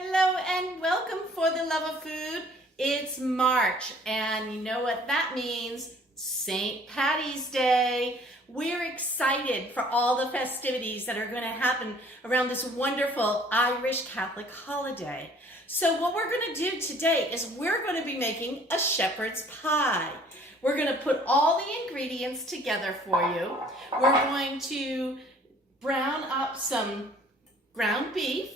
Hello and welcome for the love of food. It's March and you know what that means? St. Patty's Day. We're excited for all the festivities that are going to happen around this wonderful Irish Catholic holiday. So what we're going to do today is we're going to be making a shepherd's pie. We're going to put all the ingredients together for you. We're going to brown up some ground beef.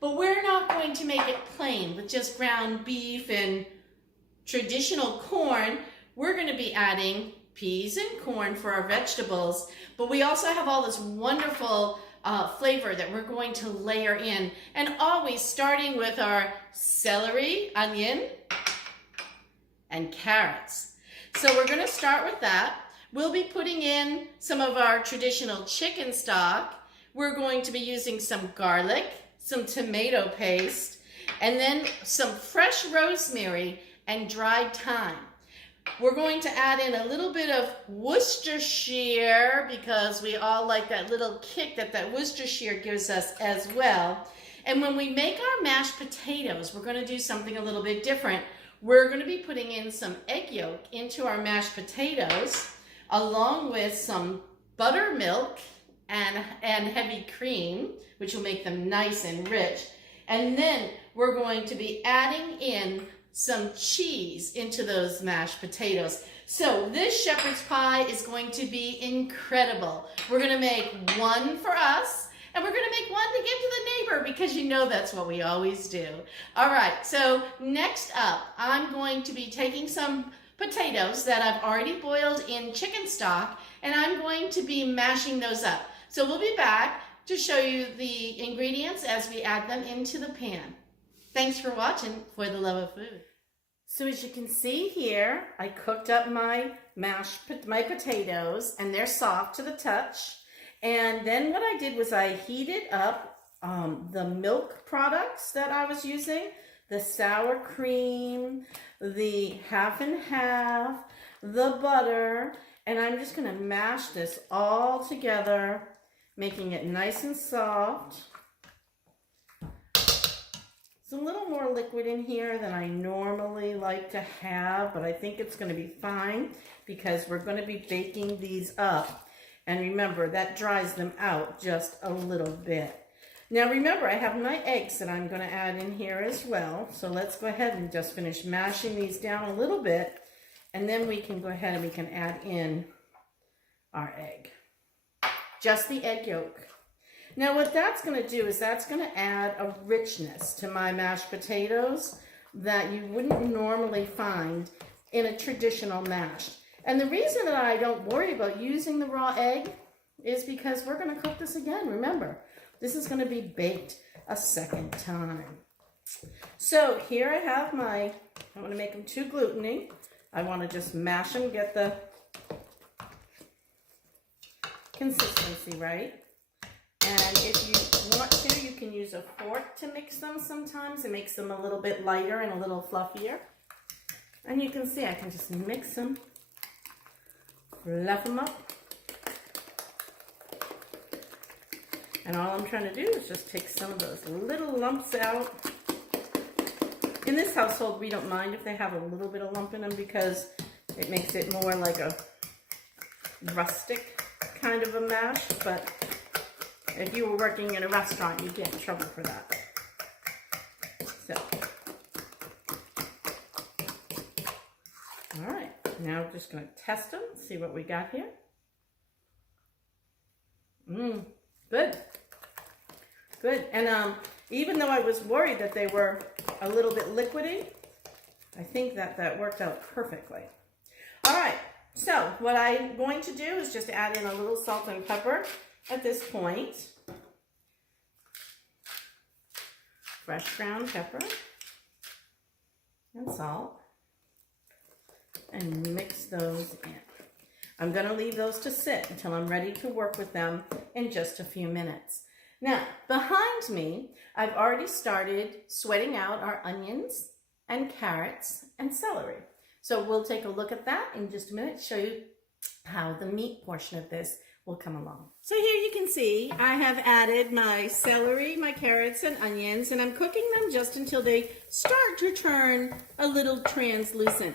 But we're not going to make it plain with just ground beef and traditional corn. We're going to be adding peas and corn for our vegetables. But we also have all this wonderful flavor that we're going to layer in. And always starting with our celery, onion, and carrots. So we're going to start with that. We'll be putting in some of our traditional chicken stock. We're going to be using some garlic, some tomato paste, and then some fresh rosemary and dried thyme. We're going to add in a little bit of Worcestershire because we all like that little kick that Worcestershire gives us as well. And when we make our mashed potatoes, we're going to do something a little bit different. We're going to be putting in some egg yolk into our mashed potatoes along with some buttermilk and heavy cream, which will make them nice and rich. And then we're going to be adding in some cheese into those mashed potatoes. So this shepherd's pie is going to be incredible. We're going to make one for us, and we're going to make one to give to the neighbor because you know that's what we always do. All right, so next up, I'm going to be taking some potatoes that I've already boiled in chicken stock, and I'm going to be mashing those up. So we'll be back to show you the ingredients as we add them into the pan. Thanks for watching For the Love of Food. So as you can see here, I cooked up my potatoes and they're soft to the touch. And then what I did was I heated up the milk products that I was using, the sour cream, the half and half, the butter, and I'm just going to mash this all together, making it nice and soft. It's a little more liquid in here than I normally like to have, but I think it's going to be fine because we're going to be baking these up. And remember, that dries them out just a little bit. Now remember, I have my eggs that I'm going to add in here as well. So let's go ahead and just finish mashing these down a little bit. And then we can go ahead and we can add in our egg. Just the egg yolk. Now what that's going to do is that's going to add a richness to my mashed potatoes that you wouldn't normally find in a traditional mash. And the reason that I don't worry about using the raw egg is because we're going to cook this again. Remember, this is going to be baked a second time. So here I have I want to make them too gluteny. I want to just mash them, get the consistency right. And if you want to, you can use a fork to mix them sometimes. It makes them a little bit lighter and a little fluffier. And you can see I can just mix them, fluff them up. And all I'm trying to do is just take some of those little lumps out. In this household, we don't mind if they have a little bit of lump in them because it makes it more like a rustic kind of a mash, but if you were working in a restaurant, you'd get in trouble for that. So, all right, now we're just going to test them, see what we got here. Good. Good. And even though I was worried that they were a little bit liquidy, I think that worked out perfectly. All right, so what I'm going to do is just add in a little salt and pepper at this point. Fresh ground pepper and salt, and mix those in. I'm going to leave those to sit until I'm ready to work with them in just a few minutes. Now, behind me, I've already started sweating out our onions and carrots and celery. So we'll take a look at that in just a minute, show you how the meat portion of this will come along. So here you can see I have added my celery, my carrots, and onions, and I'm cooking them just until they start to turn a little translucent.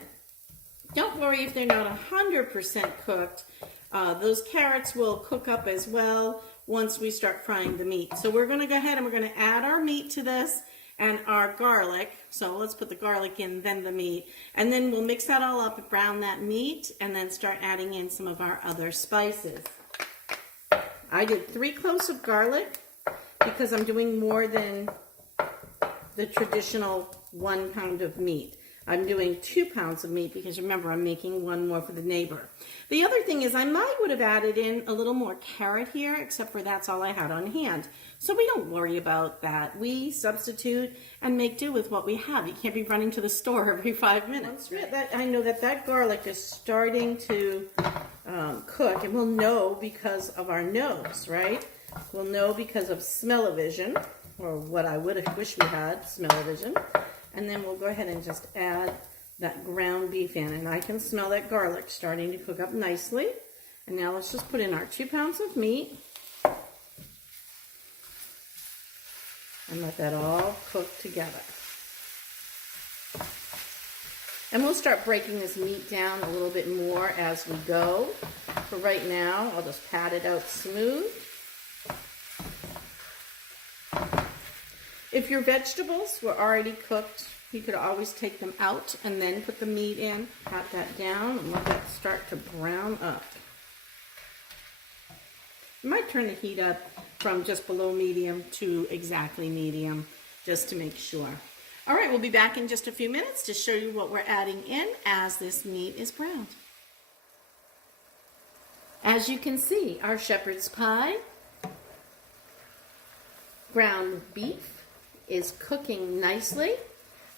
Don't worry if they're not 100% cooked. Those carrots will cook up as well once we start frying the meat. So we're going to go ahead and we're going to add our meat to this and our garlic. So let's put the garlic in, then the meat. And then we'll mix that all up and brown that meat and then start adding in some of our other spices. I did 3 cloves of garlic because I'm doing more than the traditional 1 pound of meat. I'm doing 2 pounds of meat because remember I'm making 1 more for the neighbor. The other thing is I would have added in a little more carrot here, except for that's all I had on hand. So we don't worry about that. We substitute and make do with what we have. You can't be running to the store every 5 minutes. I know that garlic is starting to cook, and we'll know because of our nose, right? We'll know because of smell-o-vision, or what I would have wished we had, smell-o-vision. And then we'll go ahead and just add that ground beef in. And I can smell that garlic starting to cook up nicely. And now let's just put in our 2 pounds of meat. And let that all cook together. And we'll start breaking this meat down a little bit more as we go. For right now, I'll just pat it out smooth. If your vegetables were already cooked, you could always take them out and then put the meat in, pat that down, and let that start to brown up. You might turn the heat up from just below medium to exactly medium, just to make sure. All right, we'll be back in just a few minutes to show you what we're adding in as this meat is browned. As you can see, our shepherd's pie, ground beef, is cooking nicely.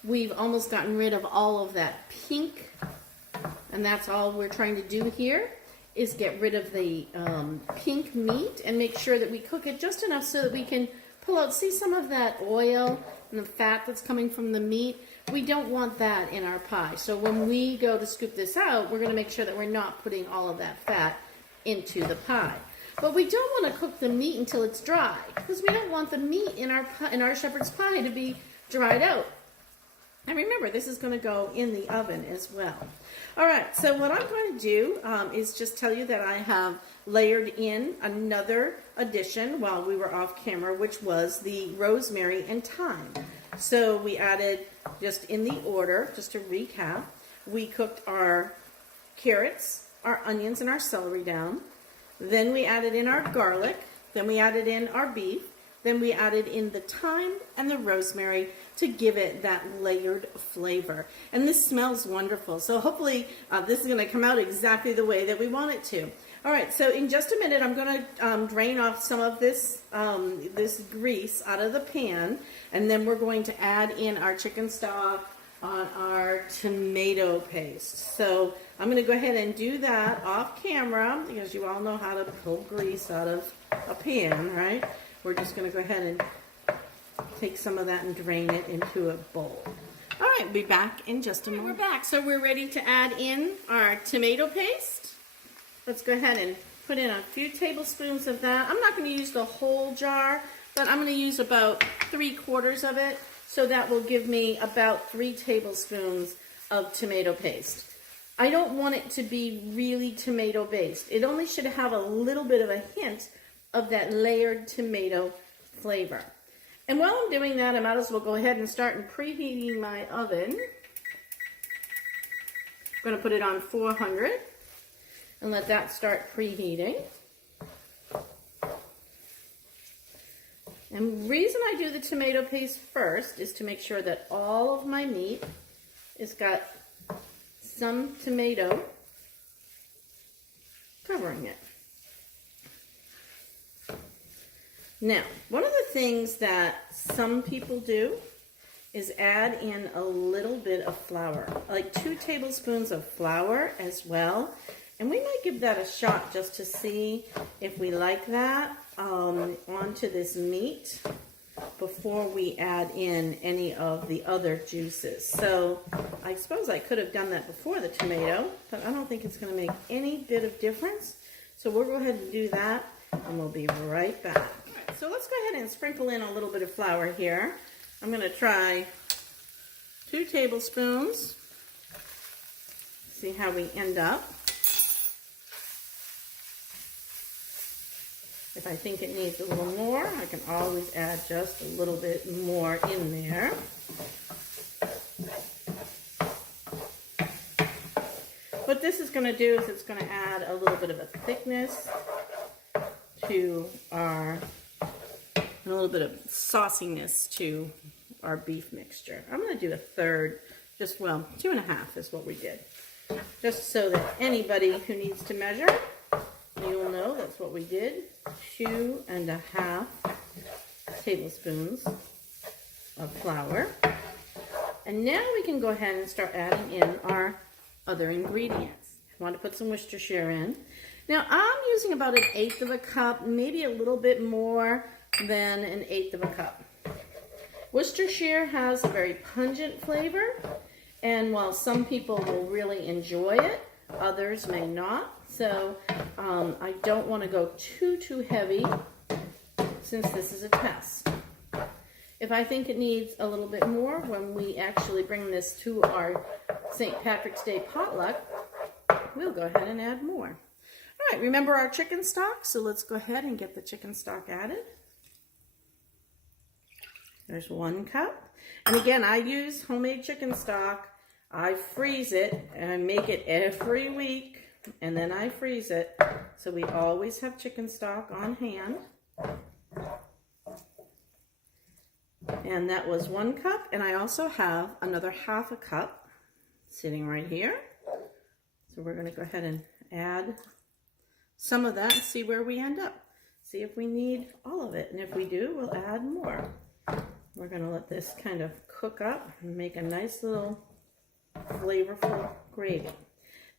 We've almost gotten rid of all of that pink, and that's all we're trying to do here, is get rid of the pink meat and make sure that we cook it just enough so that we can pull out, see some of that oil and the fat that's coming from the meat. We don't want that in our pie. So when we go to scoop this out, we're going to make sure that we're not putting all of that fat into the pie. But we don't want to cook the meat until it's dry, because we don't want the meat in our shepherd's pie to be dried out. And remember, this is going to go in the oven as well. All right, so what I'm going to do is just tell you that I have layered in another addition while we were off camera, which was the rosemary and thyme. So we added, just in the order, just to recap, we cooked our carrots, our onions, and our celery down. Then we added in our garlic. Then we added in our beef. Then we added in the thyme and the rosemary to give it that layered flavor. And this smells wonderful. So hopefully this is going to come out exactly the way that we want it to. All right, so in just a minute, I'm going to drain off some of this, this grease out of the pan. And then we're going to add in our chicken stock on our tomato paste. So I'm going to go ahead and do that off camera, because you all know how to pull grease out of a pan, right? We're just going to go ahead and take some of that and drain it into a bowl. All right, we'll be back in just a moment. We're back. So we're ready to add in our tomato paste. Let's go ahead and put in a few tablespoons of that. I'm not going to use the whole jar, but I'm going to use about 3/4 of it. So that will give me about 3 tablespoons of tomato paste. I don't want it to be really tomato based. It only should have a little bit of a hint of that layered tomato flavor. And while I'm doing that, I might as well go ahead and start preheating my oven. I'm going to put it on 400 and let that start preheating. And the reason I do the tomato paste first is to make sure that all of my meat has got some tomato covering it. Now, one of the things that some people do is add in a little bit of flour, like 2 tablespoons of flour as well. And we might give that a shot just to see if we like that onto this meat before we add in any of the other juices. So I suppose I could have done that before the tomato, but I don't think it's going to make any bit of difference. So we'll go ahead and do that, and we'll be right back. All right, so let's go ahead and sprinkle in a little bit of flour here. I'm going to try 2 tablespoons. See how we end up. If I think it needs a little more, I can always add just a little bit more in there. What this is going to do is it's going to add a little bit of a thickness to our, and a little bit of sauciness to our beef mixture. I'm going to do a third, just, well, 2.5 is what we did. Just so that anybody who needs to measure, you'll know that's what we did. 2.5 tablespoons of flour. And now we can go ahead and start adding in our other ingredients. I want to put some Worcestershire in. Now I'm using about 1/8 of a cup, maybe a little bit more than 1/8 of a cup. Worcestershire has a very pungent flavor, and while some people will really enjoy it, others may not. So I don't want to go too heavy since this is a test. If I think it needs a little bit more when we actually bring this to our St. Patrick's Day potluck, we'll go ahead and add more. All right, remember our chicken stock? So let's go ahead and get the chicken stock added. There's 1 cup. And again, I use homemade chicken stock. I freeze it and I make it every week, and then I freeze it. So we always have chicken stock on hand. And that was 1 cup, and I also have another 1/2 cup sitting right here. So we're going to go ahead and add some of that and see where we end up. See if we need all of it, and if we do, we'll add more. We're going to let this kind of cook up and make a nice little flavorful gravy.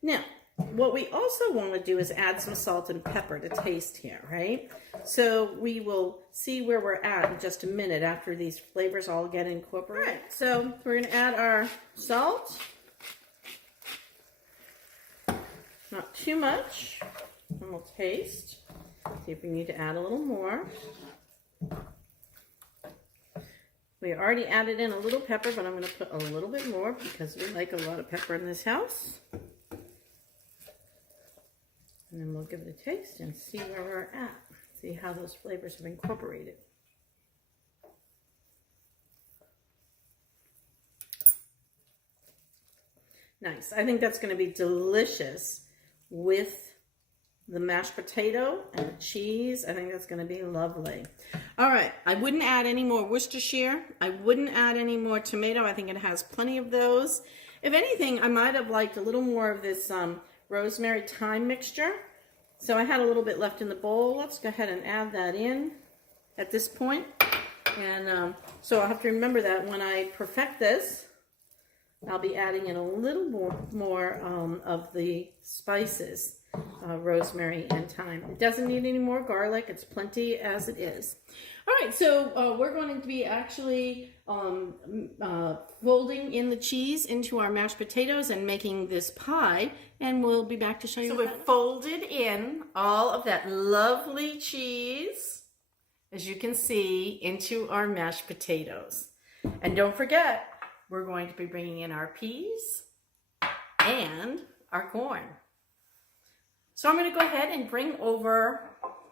Now, what we also want to do is add some salt and pepper to taste here, right? So we will see where we're at in just a minute after these flavors all get incorporated. All right, so we're going to add our salt. Not too much. And we'll taste. See if we need to add a little more. We already added in a little pepper, but I'm going to put a little bit more because we like a lot of pepper in this house. And then we'll give it a taste and see where we're at. See how those flavors have incorporated. Nice. I think that's going to be delicious with the mashed potato and the cheese. I think that's going to be lovely. All right. I wouldn't add any more Worcestershire. I wouldn't add any more tomato. I think it has plenty of those. If anything, I might have liked a little more of this rosemary thyme mixture. So I had a little bit left in the bowl. Let's go ahead and add that in at this point. And so I'll have to remember that when I perfect this, I'll be adding in a little more of the spices, rosemary and thyme. It doesn't need any more garlic. It's plenty as it is. All right, so we're going to be actually folding in the cheese into our mashed potatoes and making this pie, and we'll be back to show you. So we've folded in all of that lovely cheese, as you can see, into our mashed potatoes. And don't forget, we're going to be bringing in our peas and our corn. So I'm going to go ahead and bring over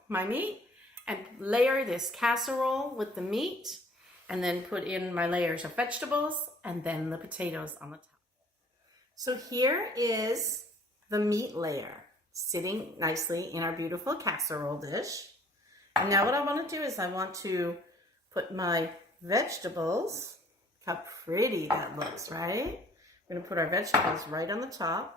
my meat and layer this casserole with the meat, and then put in my layers of vegetables and then the potatoes on the top. So here is the meat layer sitting nicely in our beautiful casserole dish. And now what I want to do is I want to put my vegetables. How pretty that looks, right? We're going to put our vegetables right on the top.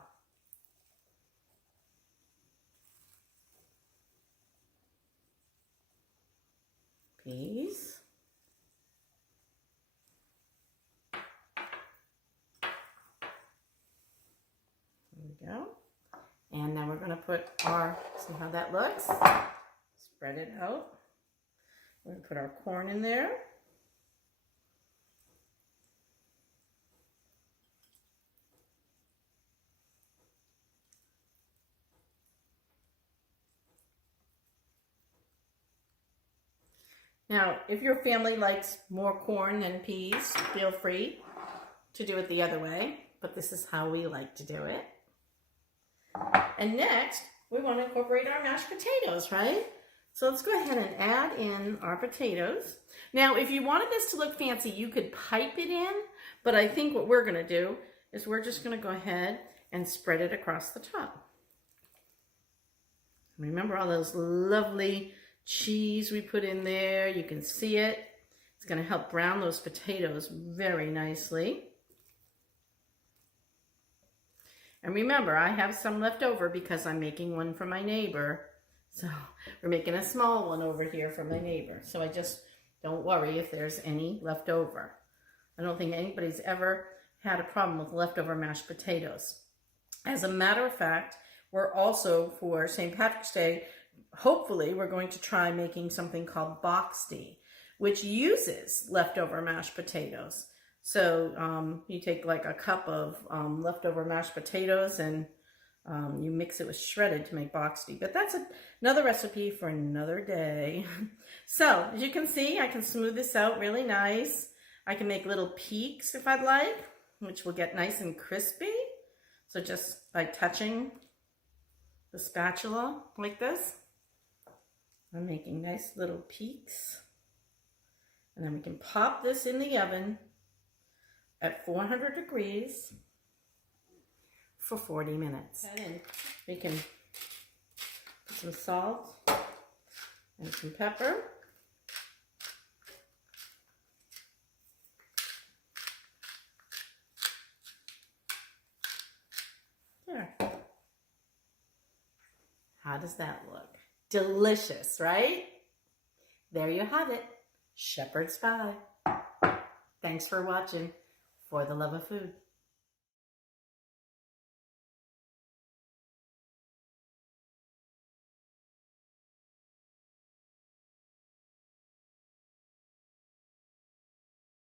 Peas. There we go. And now we're going to put our, see how that looks? Spread it out. We're going to put our corn in there. Now, if your family likes more corn than peas, feel free to do it the other way, but this is how we like to do it. And next, we want to incorporate our mashed potatoes, right? So let's go ahead and add in our potatoes. Now, if you wanted this to look fancy, you could pipe it in, but I think what we're going to do is we're just going to go ahead and spread it across the top. Remember all those lovely cheese we put in there? You can see it. It's going to help brown those potatoes very nicely. And remember, I have some left over because I'm making one for my neighbor. So we're making a small one over here for my neighbor. So I just don't worry if there's any left over. I don't think anybody's ever had a problem with leftover mashed potatoes. As a matter of fact, we're also, for St. Patrick's Day, hopefully we're going to try making something called boxty, which uses leftover mashed potatoes. So you take like a cup of leftover mashed potatoes and you mix it with shredded to make boxty. But that's another recipe for another day. So as you can see, I can smooth this out really nice. I can make little peaks if I'd like, which will get nice and crispy. So just by touching the spatula like this, I'm making nice little peaks. And then we can pop this in the oven at 400 degrees for 40 minutes. And we can put some salt and some pepper. There. How does that look? Delicious, right? There you have it. Shepherd's pie. Thanks for watching For the Love of Food.